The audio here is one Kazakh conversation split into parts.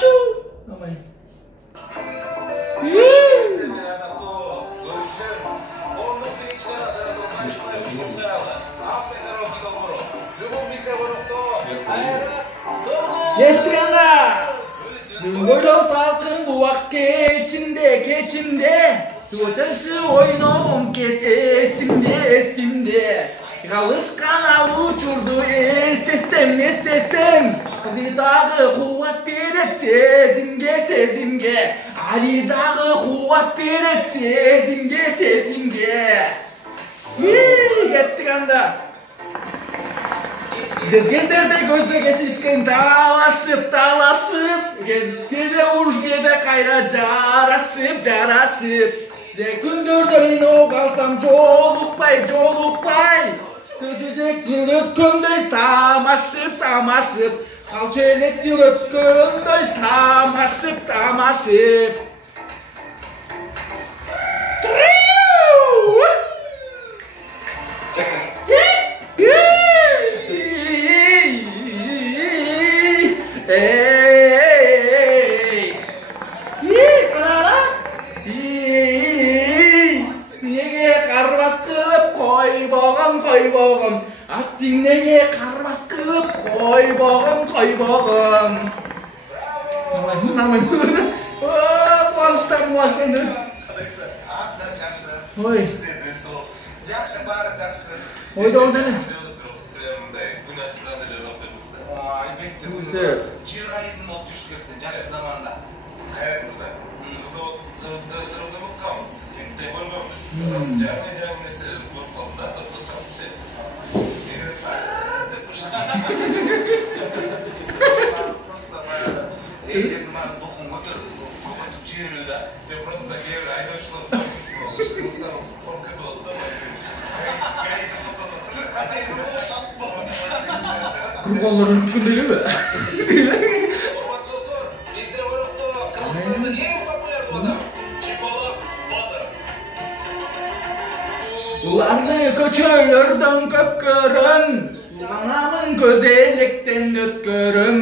Acu namanya. Yetti anda. Böyle salkın bu vak geçinde. Tuğçası oyunum kes esimde. Kalışkan al uçurdu istesem. Ali dağı kuvvet beret sezimge. Ali dağı kuvvet beret sezimge. Yettik anda. Gezgендерде көзді кесішкен талашып Кезде ұрыш кеде қайра жарасып Күндерді мен оғалсам жолықпай Төсесек жыл өткендөй самашып Қалчелек жыл өткендөй самашып Аттың неге қарбас қылып қой бағым Нормально қуаныштарым уашынды Абдан жақсы Ой істеді сол жақсы бары жақсы Ойда ол және Әлбетте жирғализм болып жүріш керекті жақсы заманда Қайрат мырза ұрғымық қамыз кентте көргенбіз жарыңа нәрселерді көріп қалдым да сатып отырсаңыз ше Просто баяғы елдердің бәрін дұқын көкітіп жіберу да Просто кейбір айдаушылар қылсаңыз қорқып кетіп алды да Құрғанларын күндегі бі? Құрмат достар, бізде ұрықты Қырғызстанның ең популярды адам Чипалақ Батыр. Ularni ko'chalardan ko'p ko'rim Anamın go'zallikdan o'tko'rim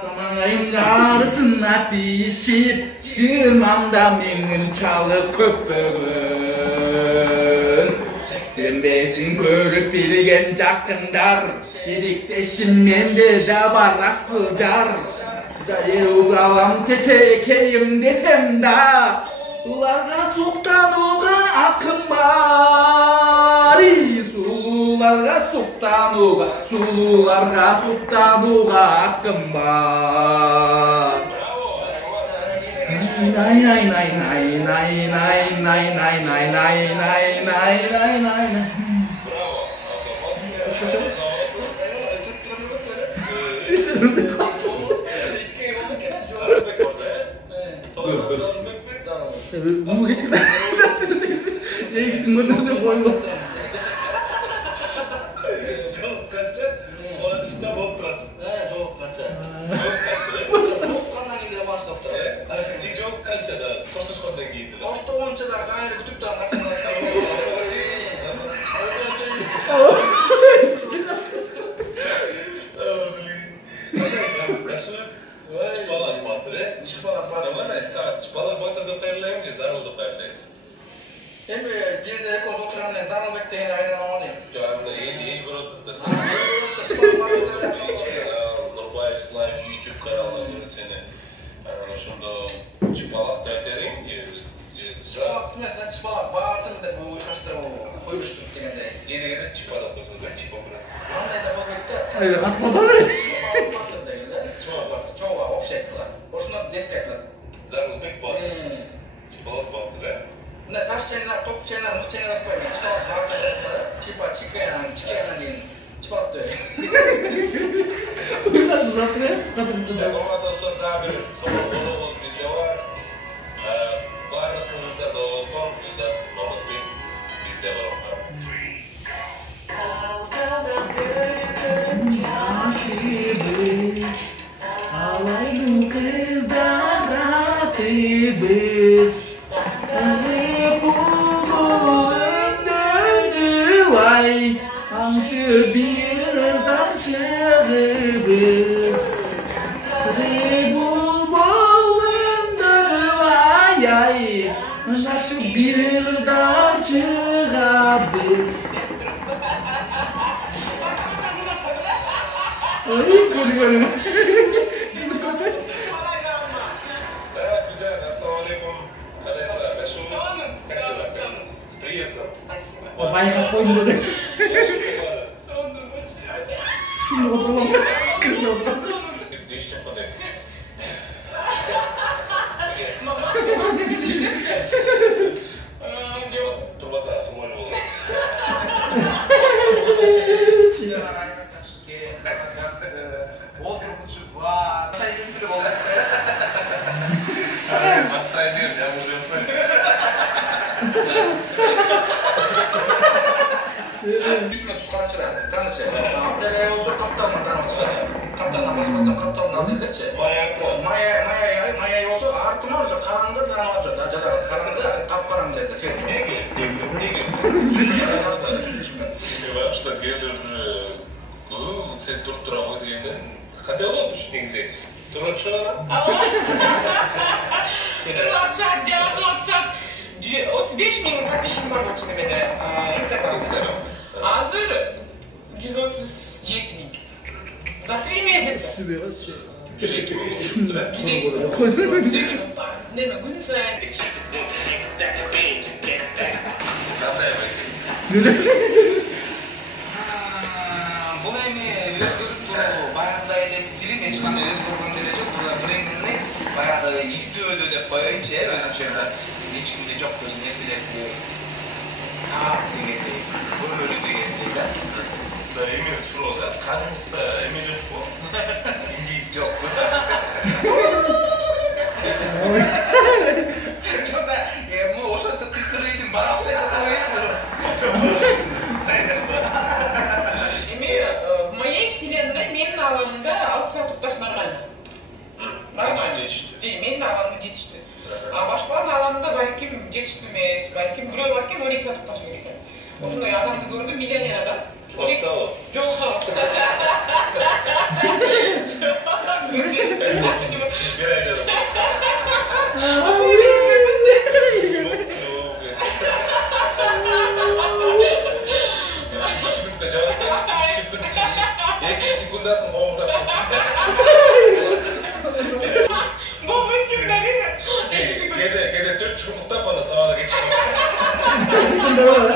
Samangayim yarısına tishib Jirmanda mengunchalik ko'p bugun Bilmesin ko'rib bilgen жақындар Еріктешім менде де бар асыл жар Жайылып алам чечекейім десем да Уларға суқтануға ақым бар Сұлуларға суқтануға ақым бар Bu geçti. Ne ikisi mırnırdı koyma. Жолыққанша қуанышта болып тұрасың. Жолыққанша Жолыққаннан кейін де бастап тұр Жолыққанша да қоштасқаннан кейін де Қоштағанша да қайыр күтіп тұрған қашан Чипалақ Батыр, Чипалақ Батыр Чипалақ Батырды қайырлаймын же Зарылды қайырлаймын? Енді жерде экоз отырғаннан Зарылбек деген айналама деймін Жаңағында ел көріп отырсың. Нұрбаев Лайф YouTube каналына көріп сені ошондо Чипалақты айтерейін. Чипалақты емес, Чипалақ Батыр деп ойқастырып қойғыштыр дегенде Кені Чипалақ болсын да, Чипалақ. Андай да болмайды да Қатмады Чипалақ Батыр деген да Чоға Батыр, Чоға общий айтылады Ошына деске айтылады Зарылбек Батыр, Чипалақ Батыр, ә? Мына таш чайнар, топ чайнар, мық чайнар айтпайды Чипалақ Батыр айтылады Чипа, чикенан кейін Чипалақ дөй Тойларды жатыр е? Қысқатырды да Құрмат достар, тағы бір соңғы қонағымыз бізде бар. Барлық қырғыздарда оқыған Гүлзат Мамытбек бізде бар оқыған. Алайду қыздар атыбыз Аңшы бір дақшығыбыз Бұлбұл Ay, kocaman. Şimdi kotak. Да, Кузя, ассаламу алейкум. Кадайсыздар, хорошо? Саламым. Как дела? Салам. С приездом. Спасибо. Bayka koymadı. Сонун очень. Şimdi oturmam. Kızla oturmasın. Еште қандай? Мама. Жоқ. Тұрмаса, тұрмай болды. Бастай дер, жаңы жөпі. Yüzüme tuz karaçılar. Tanıçı. Aprele yolda kaptanla tanıçı. Kaptanla başlasın kaptanla dediçi. Maya yolda artıma olacak. Karanlığı tanımaca. Caza karanlığı kapkaram dedi. Неге? Неге? Себебі, что гендер сен тұрып тұра ғой дегенде қандай болады үшін негізі? Тұрып шығар? Тұрватшат, жаласын атшат. 35 мың подписчик бар болчу немене Инстаграм. Азыр 137 мың. За 3 месяца. Süper şey. 102 мың ұшыпты да? 102 мың. Koysana böyle. 102 мың бар. Неме күн сайын. Жансай бәйке. Böyle. Бұл эми өзгөрүп туруу баягыдай эле стилин эч кандай өзгөргөн деле жок. Бул брендинни баягы издөөдө деп коеюнчу өзүнчө эч кимде жок деген нерселерди таап дегендей, өмүрү дегендей да. Да, эме суроо да, каныңызда эме жок го? Индиис жок. Жокта, му ошентип кыркырыйдын бара окшойт койсуң. Тай жакта. Эми в моей вселенной менин аламымда 6 саат укташ нормально. Жетишти. Менин аламымда жетишти. А башкалардын аламында балким жетиштүү эмес, балким бирөө бар экен 12 саат укташ керек экен. Ошондой адамды көрдүм, миллионер адам. Шуңастабы? Жок. Бир айда да. Үч секундка жабат да, 3 секунд ичинде 2 секундасын оңдап Боб өткөн арина. Кеде 4 секунд уктап ана сабага кетишип Sekunda var.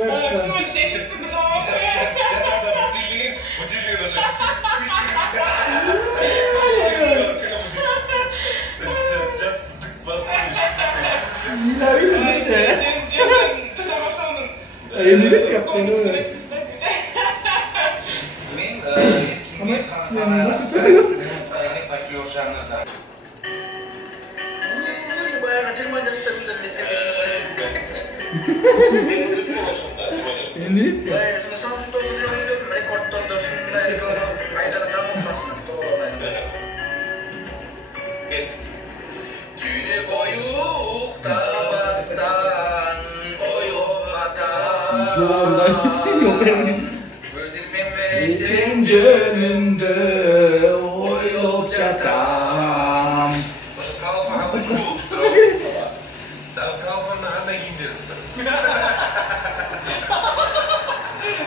Всего лишь 6 секунд сабага. Eminim yaptığını. Мен эркинге патриот жанрда. Баягы 20 жаштарында эстеп Endi? Шуну самсундо жүргөндө рекордтордо ушундай кайдара тамам самсундо. Түнү бою уктабастан ойгоматан. Yok emin. Özülmemeysen Gönlümde oyup jatam. Ошо салфа алып болуштур. Дагы салфаны кандай кийимдериңиз бар?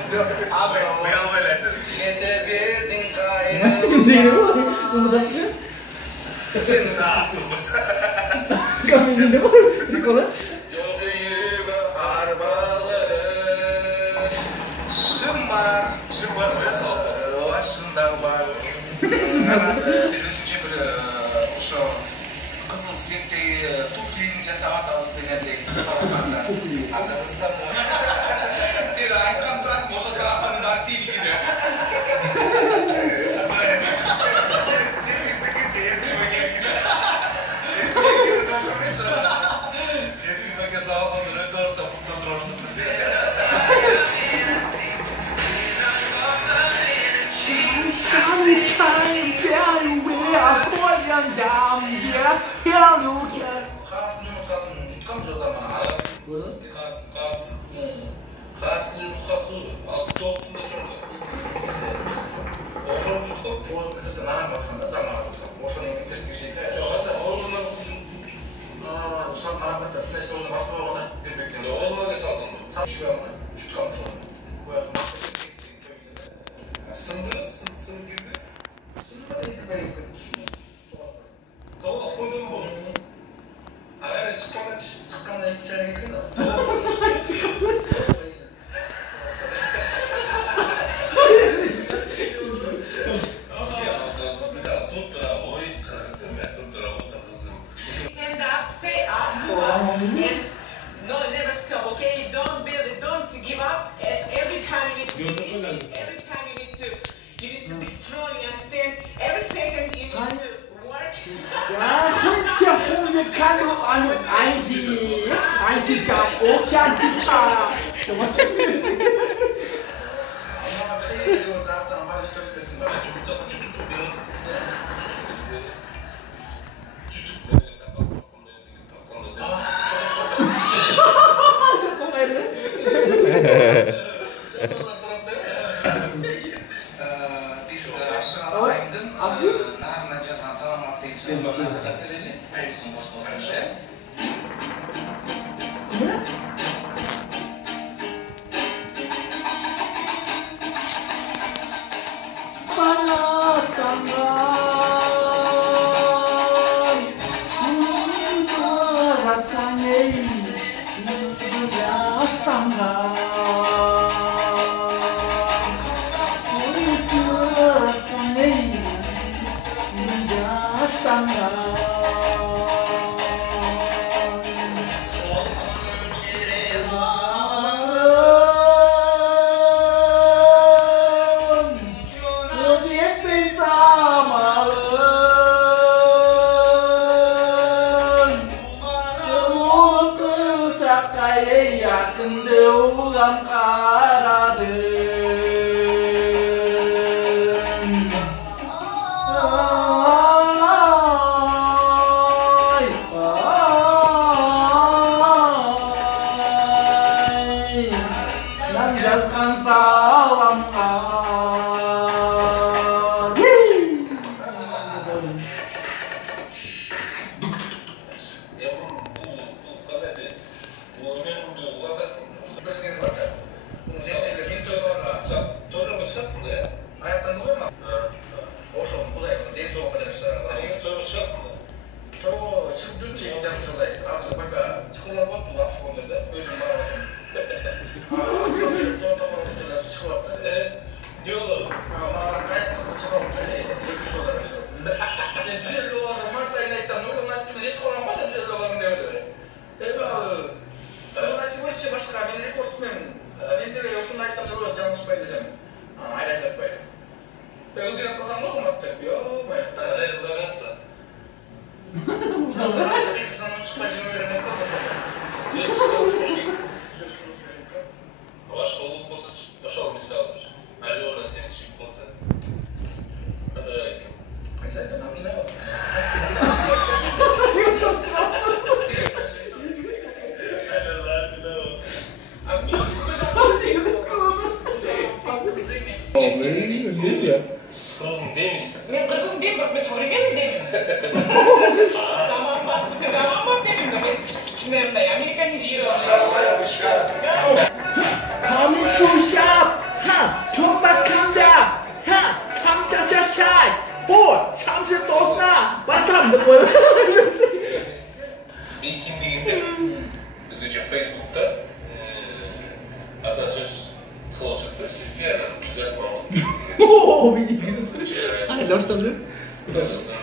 Быйыл албай эле. Кете бердиң Ne кайрылма. bu? Bunu da size. Сен да, болбосо. Kamyonda var. Nikola. Жозүйүгө арбалы. Шымар. Шым барбы салфа? Башында бар. Өзүнчө бир ошо кызыл цветтеги туфлини жасап атабыз дегендей сабактарда. Казакстанда. Сен айткан турасың, ошо сабактардын баары сеники деп. Каасын жуткам жо заман. Каасын жуткасы ал топтунда чорго. Ошону жуткап, Ошо кызды нан баксаңда заман. Ошону эми тиркиши. жок ата, ордунан Çıkkanda hep bıçağına getirin de. Mesela tuttura oy kırgızım ben tuttura oy kırgızım. Stand up, stay up, move up, and no, never stop, okay? Don't build it, don't give up. Every time you need to be busy, every time you need to be strong, you understand? Every second you need to work. 야, 진짜 홍역한 아니 진짜 옥션 진짜. Ama bir şey yazıyor zaten ama işte ötesin böyle. Biz aşağıda ayındın. Narına cezan salamatlığı için narına verelim. Olsun boş olsun şey. Men kırgızım değil, bak ben современный demeyim. Zaman bak demeyim de ben şimdi американизирован. Kamuşuşap, ha, 손바간다, ha, 3차 샷샷, 4, 3차 tosna, batam da bu. Bir ikindiginde bizce Facebook'ta atasöz kılıçıkta siz diğer güzel bağlı. Oo, bir ikindiginde. Hayır, lorsandı. Kırgız'ın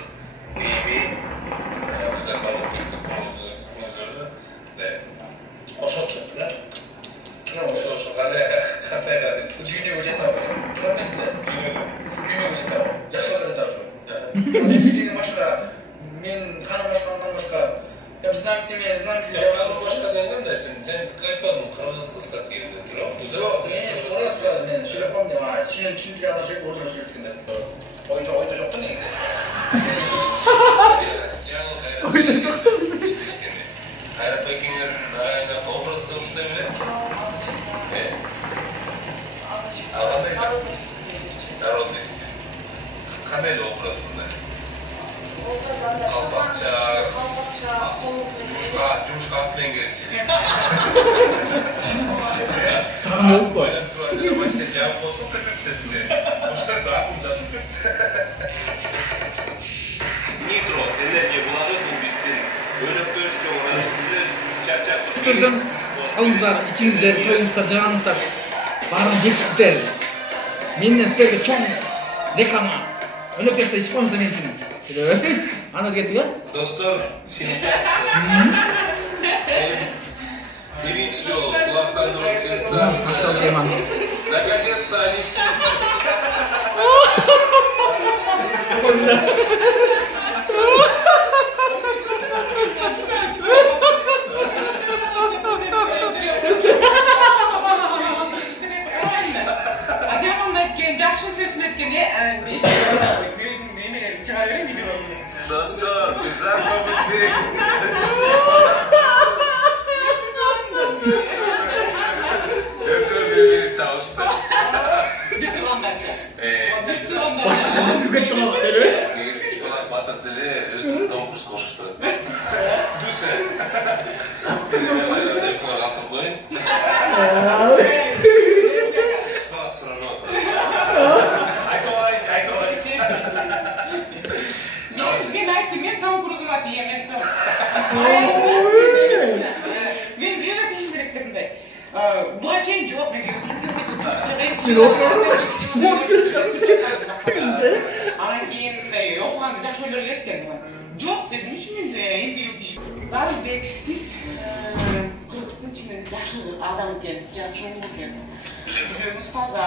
diye bir güzel bağlı teknik konuşuyordu ve koşup çıktılar. Koşup qanday qadaysiz? Düğüne o'chatavi. Turamizda. Düğüne o'chatavi. Yaxshi qiladi shu. Sizning boshqa men qarindoshlardan boshqa hem znam demayman, znam Ya ben başka dengende sen kaypadın Kırgız kızla geldi durup güzel. Yo'q, men to'g'ri so'radim men. So'rab qoldim. Shuning uchun gaplashib o'rganib ketganda. Oyda yo'qdi negdi. Oyda yo'qdi. Hayrat Pekin'in aynen obrazda uçta bile. Народности. Qanday obrazında? Qalpoqcha, jumshqa bilan kelchi. Sanmoq bor. O'ylab turadi, boshda javob bosib ketdi. Boshda da'vatlar. Nitro, energiya bo'ladi, bu bizning o'ylab ko'rish uchun Көпчүлүктөрдөн алыңыздар, ичиңиздер, тоюңуздар, жаганыңыздар. Баарын жекшиктер. Менден силерге чоң реклама. Өнөктөштө ичпаңыздар мен үчүн. Аныз кеттик, а? Достор, сенсация. Биринчи жолу кулактандыруу сенсация. Наконец-то они Достор, güzel babuk bir tavsiye. Башкача сезип кетти калат эле. Негизи чыпалак батыр деле өзүнүн конкурс кылышты. Душе. Мен калтырып коеюн. Чыпалак суранып атат. Мен айттым, мен конкурсума тийем, мен үйрөтүшүм керек деп мындай. Буга чейин жок, мен анан кийин мындай окуганды жакшы ойлор келет экен. Жок дедим, үчүн менде эмне үйрөтүшүм. Зарылбек, сиз Кыргыздын чынында жакшы адам экенсиз, жакшы улуу экенсиз. Жүрөгүңүз таза.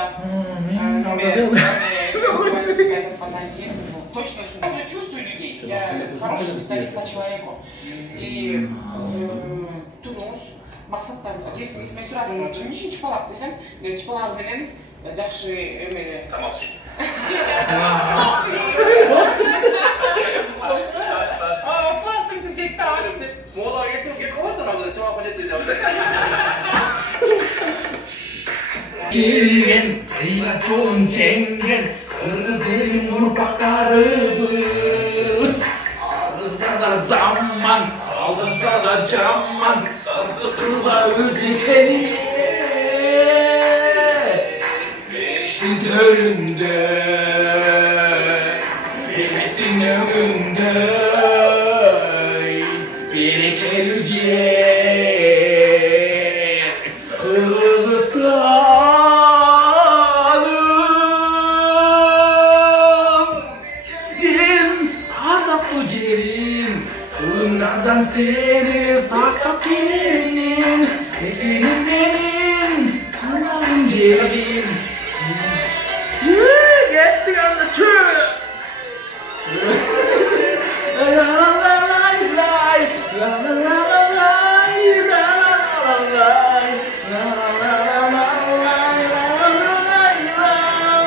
Точно, я уже чувствую людей. Я хороший специалист по человеку. И туруңуз максаттарга жеткиңиз мен сурадым. Эмне үчүн чыпалак десем, чыпалак менен жакшы эмеле. Тамак жейт. Пластикти жейт табаш деп. Молага кетип каласың, азыр чыгап кетет деп. Келген, кыйла чоң жеңген, Кыргыз элин урпактарыбыз. Азырса да заман, алдырса да жаман, Кызды кылба өзбекени. Бештин төрүндө, бейбиттин өңүндө, берекелүү жер, Кыргызстан. Bunlardan seni saklap gelinin, ekinim benim, Allah'ım celim. Gettik anda çöl. La la la la la, la la la la la, la la la la la,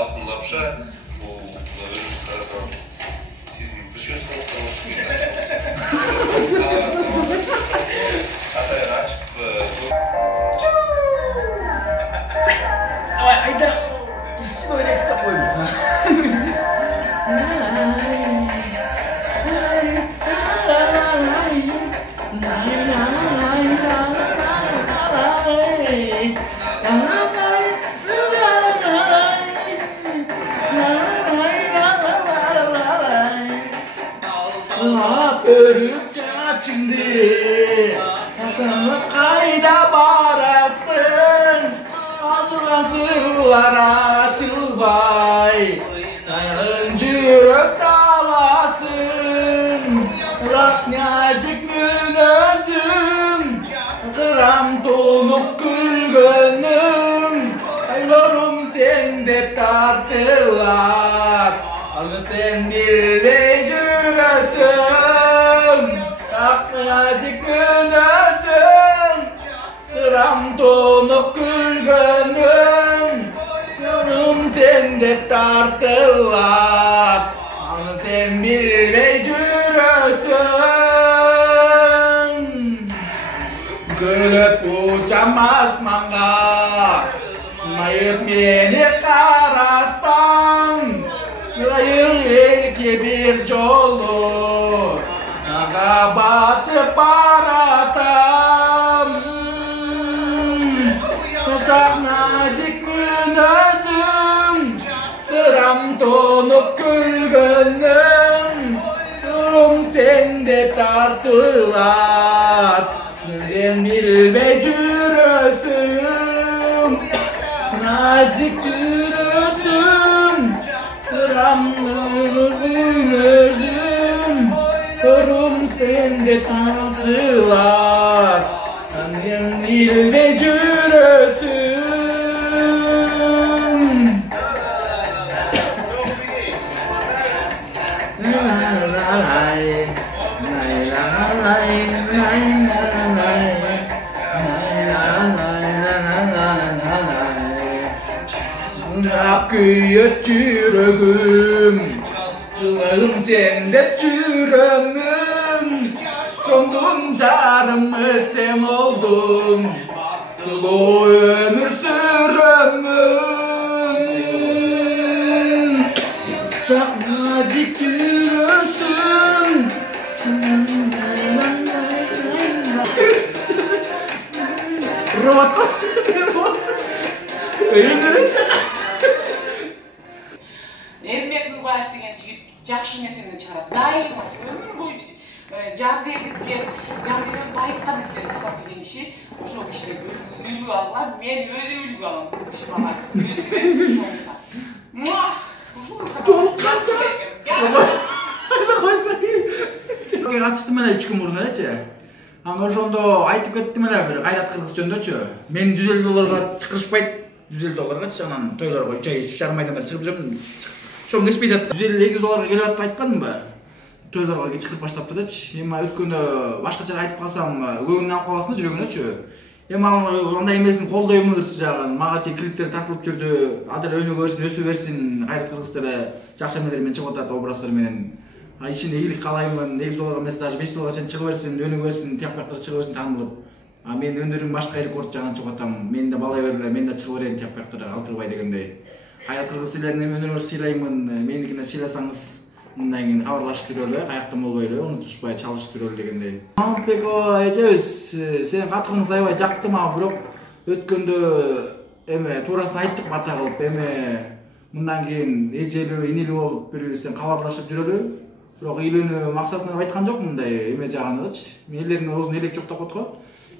Алтын лапша, бұл өзіңіз қарасаңыз, сіздің прическаңыздан ұшып кетеді. Қатайын ашып... Давай, айда! Ищи ойнек ұстап қойым. Örüp çaçındı, Akını kayda barasın, Adıgan sırlar açılbay, Öncürüp dalasın, Bırak nazik münözüm, Kıram tonup külgönüm, Aylarım sende tartılar, Alı sen bir de jürösün, Aknazik münözüm, Kıram tonup külgönüm, Yorum sende tartılar, Alı sen bir de jürösün. Gülüp uçam asmanga, Mayıp beni karasan, Yayıl belki bir yolu, Naga batıp barat sende tartılar. Sen bilme жүрөсүң, nazik жүрөсүң, sıramlı gülürdüm, sorum sende tartılar. Sen bilme жүрөсүң. Kıyıt жүрөгүм, kılığım sende жүрөмүм, Şondun jarımı sen oldun, Kılı ömür sürömüm. Çok nazik жүрөсүң. Robotқа Эрмек Нурбаев деген жигит жакшы нерсени чыгарат. Дайым өмүр бою жандээликке, жандээлик байыткан нерселерди жасап келген киши ошол кишиден үлгү алган. Мен өзүм үлгү алам. Бул киши мага өзгө чоңуска. Жолук канча? Катыштым эле 3 күн мурун элечи. Анан ошондо айтып кеттим эле бир кайрат кыргыз жөнүндөчү. Мен $150 чакырышпайт. $150-чы анан тойлорго 3 ай 3,5 айдан бери чыгып жүрөм. Чоң кечпейт атты. $152 келип атты айтканмынбы? Тойлорго чыгып баштаптыр депчи. Эми өткөндө башкача айтып калсам көңүлүнө алып каласың жүрөгүнөчү. Эми андай эмесин колдойм ырчы жагын. Мага чейин клиптер тартылып жүрдү. Адыр өнүгө берсин, өсө берсин. Кайрат кыргыз деле жакшы эмелер менен чыгып атат образдар менен. Ишине ийгилик каалаймын. $2 эмес даже $5 чейин чыгып берсин, өнүгө берсин, тияктар чыгып берсин танылып. Мен өндүрүм башка рекорд жагынан чыгып атам. Мен да балай берле, мен да чыгып берейин тияктар Алтырбай дегендей. Кайрат кыргыз силердин өнөрүңүздү сыйлаймын. Меникине сыйласаңыз мындан кийин кабарлашып жүрөлү, каяктан болбойлу, унутушпай чалышып жүрөлү дегендей. Мамытбек эжебиз, сенин каткыңыз аябай жакты мага, бирок өткөндө эме туурасын айттык бата кылып, эме мындан кийин эжелүү, инилүү болуп бири-бирибизден кабарлашып жүрөлү. Бирок үйлөнүү максатына айткан жок мындай эме жагынычы. Элдердин оозун элек жок деп коткон.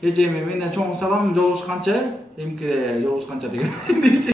Эжеме менден чоң салам, жолугушканча, эмки жолугушканча деген.